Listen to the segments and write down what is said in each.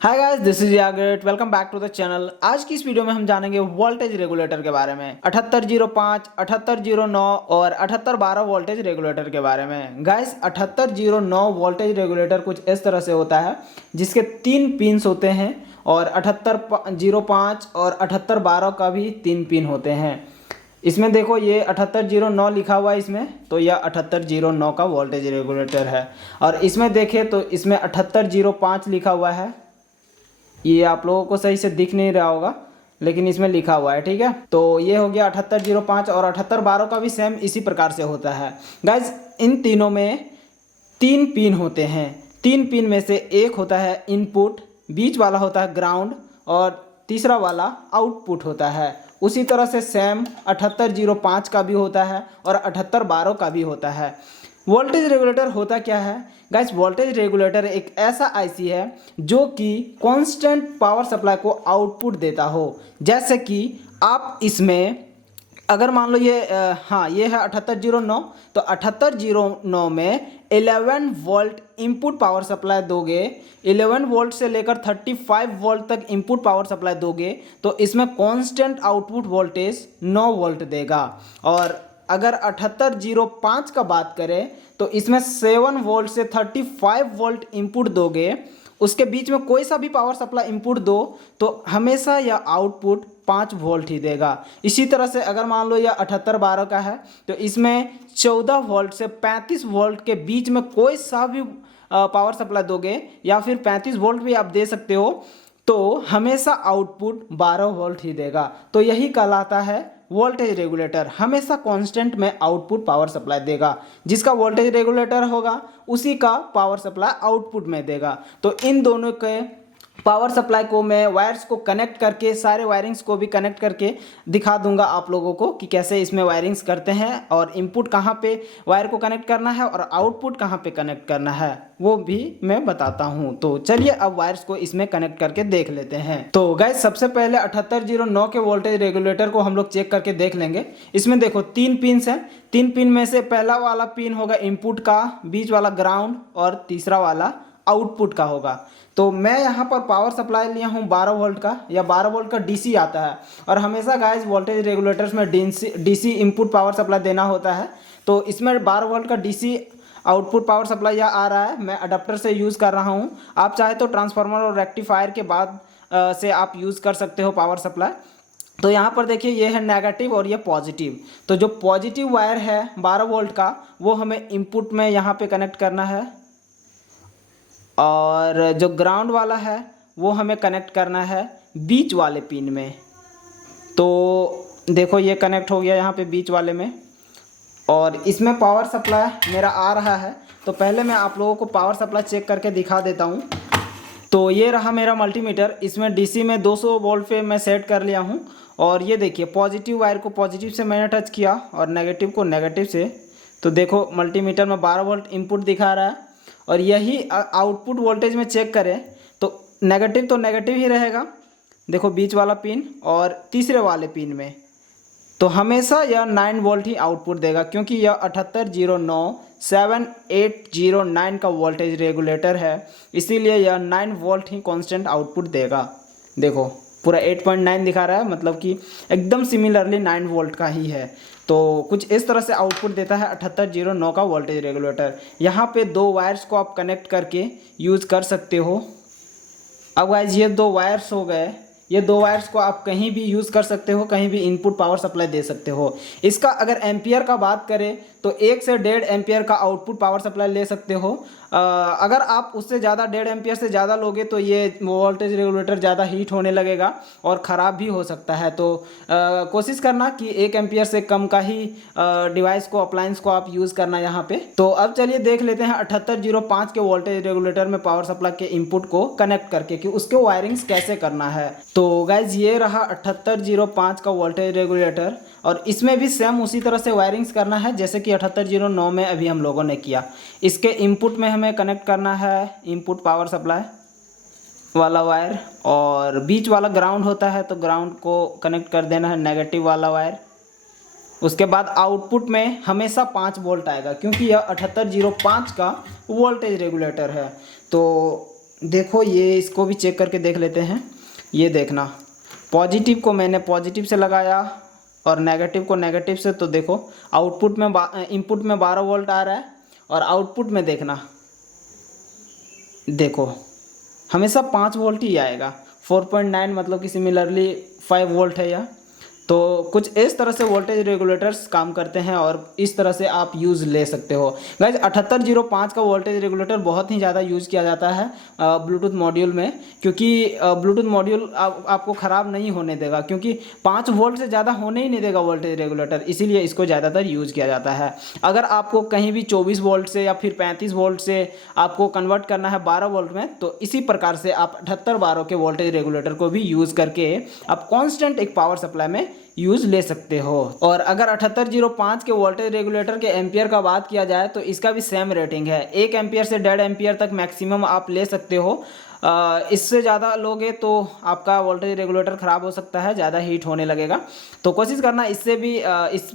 Hi guys, this is यागेट। Welcome back to the channel. आज की इस वीडियो में हम जानेंगे वोल्टेज रेगुलेटर के बारे में। 7805, 7809 और 7812 वोल्टेज रेगुलेटर के बारे में। गाइस 7809 वोल्टेज रेगुलेटर कुछ इस तरह से होता है जिसके 3 पिन्स होते हैं और 7805 और 7812 का भी 3 पिन होते हैं। इसमें देखो ये 7809 लिखा हुआ है इसमें, तो यह 7809 का वोल्टेज रेगुलेटर है। और इसमें देखें तो इसमें 7805 लिखा हुआ है। ये आप लोगों को सही से दिख नहीं रहा होगा लेकिन इसमें लिखा हुआ है, ठीक है। तो ये हो गया 7805 और 7812 का भी सेम इसी प्रकार से होता है। गाइज इन तीनों में 3 पिन होते हैं। 3 पिन में से एक होता है इनपुट, बीच वाला होता है ग्राउंड और तीसरा वाला आउटपुट होता है। उसी तरह से सेम 7805 का भी होता है और 7812 का भी होता है। वोल्टेज रेगुलेटर होता क्या है गाइस? वोल्टेज रेगुलेटर एक ऐसा आईसी है जो कि कांस्टेंट पावर सप्लाई को आउटपुट देता हो। जैसे कि आप इसमें अगर मान लो ये ये है 7809, तो 7809 में 11 वोल्ट इनपुट पावर सप्लाई दोगे, 11 वोल्ट से लेकर 35 वोल्ट तक इनपुट पावर सप्लाई दोगे तो इसमें कांस्टेंट आउटपुट वोल्टेज 9 वोल्ट देगा। और अगर 7805 का बात करें तो इसमें 7 वोल्ट से 35 वोल्ट इनपुट दोगे, उसके बीच में कोई सा भी पावर सप्लाई इनपुट दो तो हमेशा यह आउटपुट 5 वोल्ट ही देगा। इसी तरह से अगर मान लो यह 7812 का है तो इसमें 14 वोल्ट से 35 वोल्ट के बीच में कोई सा भी पावर सप्लाई दोगे या फिर 35 वोल्ट भी आप दे सकते हो तो हमेशा आउटपुट 12 वोल्ट ही देगा। तो यही कहलाता है वोल्टेज रेगुलेटर। हमेशा कांस्टेंट में आउटपुट पावर सप्लाई देगा। जिसका वोल्टेज रेगुलेटर होगा उसी का पावर सप्लाई आउटपुट में देगा। तो इन दोनों के पावर सप्लाई को मैं वायर्स को कनेक्ट करके, सारे वायरिंग्स को भी कनेक्ट करके दिखा दूंगा आप लोगों को कि कैसे इसमें वायरिंग्स करते हैं और इनपुट कहाँ पे वायर को कनेक्ट करना है और आउटपुट कहाँ पे कनेक्ट करना है वो भी मैं बताता हूँ। तो चलिए अब वायर्स को इसमें कनेक्ट करके देख लेते हैं। तो गाइस सबसे पहले 7809 के वोल्टेज रेगुलेटर को हम लोग चेक करके देख लेंगे। इसमें देखो 3 पिन हैं। 3 पिन में से पहला वाला पिन होगा इनपुट का, बीच वाला ग्राउंड और तीसरा वाला आउटपुट का होगा। तो मैं यहाँ पर पावर सप्लाई लिया हूँ 12 वोल्ट का, या 12 वोल्ट का डीसी आता है। और हमेशा गाइस वोल्टेज रेगुलेटर्स में डीसी इनपुट पावर सप्लाई देना होता है। तो इसमें 12 वोल्ट का डीसी आउटपुट पावर सप्लाई यह आ रहा है। मैं अडाप्टर से यूज़ कर रहा हूँ। आप चाहे तो ट्रांसफार्मर और रेक्टिफायर के बाद से आप यूज़ कर सकते हो पावर सप्लाई। तो यहाँ पर देखिए ये है नेगेटिव और ये पॉजिटिव। तो जो पॉजिटिव वायर है 12 वोल्ट का वो हमें इनपुट में यहाँ पे कनेक्ट करना है और जो ग्राउंड वाला है वो हमें कनेक्ट करना है बीच वाले पिन में। तो देखो ये कनेक्ट हो गया यहाँ पे बीच वाले में और इसमें पावर सप्लाई मेरा आ रहा है। तो पहले मैं आप लोगों को पावर सप्लाई चेक करके दिखा देता हूँ। तो ये रहा मेरा मल्टीमीटर। इसमें डीसी में 200 वोल्ट पे मैं सेट कर लिया हूँ। और ये देखिए पॉजिटिव वायर को पॉजिटिव से मैंने टच किया और नेगेटिव को नेगेटिव से। तो देखो मल्टीमीटर में 12 वोल्ट इनपुट दिखा रहा है। और यही आउटपुट वोल्टेज में चेक करें तो नेगेटिव ही रहेगा। देखो बीच वाला पिन और तीसरे वाले पिन में तो हमेशा यह 9 वोल्ट ही आउटपुट देगा, क्योंकि यह 7809 7809 का वोल्टेज रेगुलेटर है, इसीलिए यह 9 वोल्ट ही कांस्टेंट आउटपुट देगा। देखो पूरा 8.9 दिखा रहा है, मतलब कि एकदम सिमिलरली 9 वोल्ट का ही है। तो कुछ इस तरह से आउटपुट देता है 7809 का वोल्टेज रेगुलेटर। यहाँ पे 2 वायर्स को आप कनेक्ट करके यूज़ कर सकते हो। अब गाइस ये 2 वायर्स हो गए। ये 2 वायर्स को आप कहीं भी यूज़ कर सकते हो, कहीं भी इनपुट पावर सप्लाई दे सकते हो। इसका अगर एम्पियर का बात करें तो 1 से 1.5 एम्पियर का आउटपुट पावर सप्लाई ले सकते हो। अगर आप उससे ज़्यादा 1.5 एम्पियर से ज़्यादा लोगे तो ये वोल्टेज रेगुलेटर ज़्यादा हीट होने लगेगा और ख़राब भी हो सकता है। तो कोशिश करना कि 1 एम्पियर से कम का ही डिवाइस को, अप्लायंस को आप यूज़ करना यहाँ पे। तो अब चलिए देख लेते हैं 7805 के वोल्टेज रेगुलेटर में पावर सप्लाई के इनपुट को कनेक्ट करके कि उसके वायरिंग्स कैसे करना है। तो गाइज ये रहा 7805 का वोल्टेज रेगुलेटर और इसमें भी सेम उसी तरह से वायरिंग्स करना है जैसे कि 7809 में अभी हम लोगों ने किया। इसके इनपुट में हमें कनेक्ट करना है इनपुट पावर सप्लाई वाला वायर और बीच वाला ग्राउंड होता है तो ग्राउंड को कनेक्ट कर देना है नेगेटिव वाला वायर। उसके बाद आउटपुट में हमेशा 5 वोल्ट आएगा क्योंकि यह 7805 का वोल्टेज रेगुलेटर है। तो देखो ये इसको भी चेक करके देख लेते हैं। ये देखना, पॉजिटिव को मैंने पॉजिटिव से लगाया और नेगेटिव को नेगेटिव से, तो देखो आउटपुट में इनपुट में 12 वोल्ट आ रहा है और आउटपुट में देखना, देखो हमेशा 5 वोल्ट ही आएगा। 4.9 मतलब कि सिमिलरली 5 वोल्ट है यह। तो कुछ इस तरह से वोल्टेज रेगुलेटर्स काम करते हैं और इस तरह से आप यूज़ ले सकते हो। गाइज 7805 का वोल्टेज रेगुलेटर बहुत ही ज़्यादा यूज़ किया जाता है ब्लूटूथ मॉड्यूल में, क्योंकि ब्लूटूथ मॉड्यूल आपको ख़राब नहीं होने देगा, क्योंकि 5 वोल्ट से ज़्यादा होने ही नहीं देगा वोल्टेज रेगुलेटर, इसीलिए इसको ज़्यादातर यूज़ किया जाता है। अगर आपको कहीं भी 24 वोल्ट से या फिर 35 वोल्ट से आपको कन्वर्ट करना है 12 वोल्ट में, तो इसी प्रकार से आप 7812 के वोल्टेज रेगुलेटर को भी यूज़ करके आप कॉन्स्टेंट एक पावर सप्लाई में यूज़ ले सकते हो। और अगर 7805 के वोल्टेज रेगुलेटर के एम्पियर का बात किया जाए तो इसका भी सेम रेटिंग है। 1 एम्पियर से 1.5 एम्पियर तक मैक्सिमम आप ले सकते हो। इससे ज़्यादा लोगे तो आपका वोल्टेज रेगुलेटर ख़राब हो सकता है, ज़्यादा हीट होने लगेगा। तो कोशिश करना इससे भी इस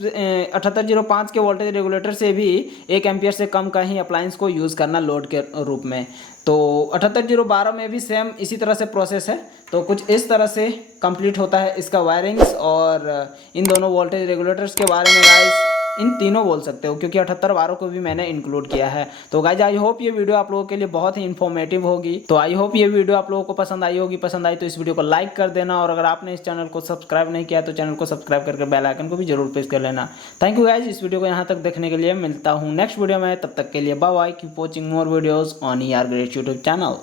7805 के वोल्टेज रेगुलेटर से भी 1 एम्पियर से कम का ही अप्लायंस को यूज़ करना लोड के रूप में। तो 7812 में भी सेम इसी तरह से प्रोसेस है। तो कुछ इस तरह से कंप्लीट होता है इसका वायरिंग्स। और इन दोनों वोल्टेज रेगुलेटर्स के बारे में गाइस इन तीनों बोल सकते हो, क्योंकि 7812 को भी मैंने इंक्लूड किया है। तो गाइज आई होप ये वीडियो आप लोगों के लिए बहुत ही इन्फॉर्मेटिव होगी। तो आई होप ये वीडियो आप लोगों को पसंद आई होगी। पसंद आई तो इस वीडियो को लाइक कर देना, और अगर आपने इस चैनल को सब्सक्राइब नहीं किया तो चैनल को सब्सक्राइब करके बेल आइकन को भी जरूर प्रेस कर लेना। थैंक यू गाइज, इस वीडियो को यहाँ तक देखने के लिए। मिलता हूँ नेक्स्ट वीडियो में, तब तक के लिए bye bye. Keep watching more videos on ER Greats YouTube channel.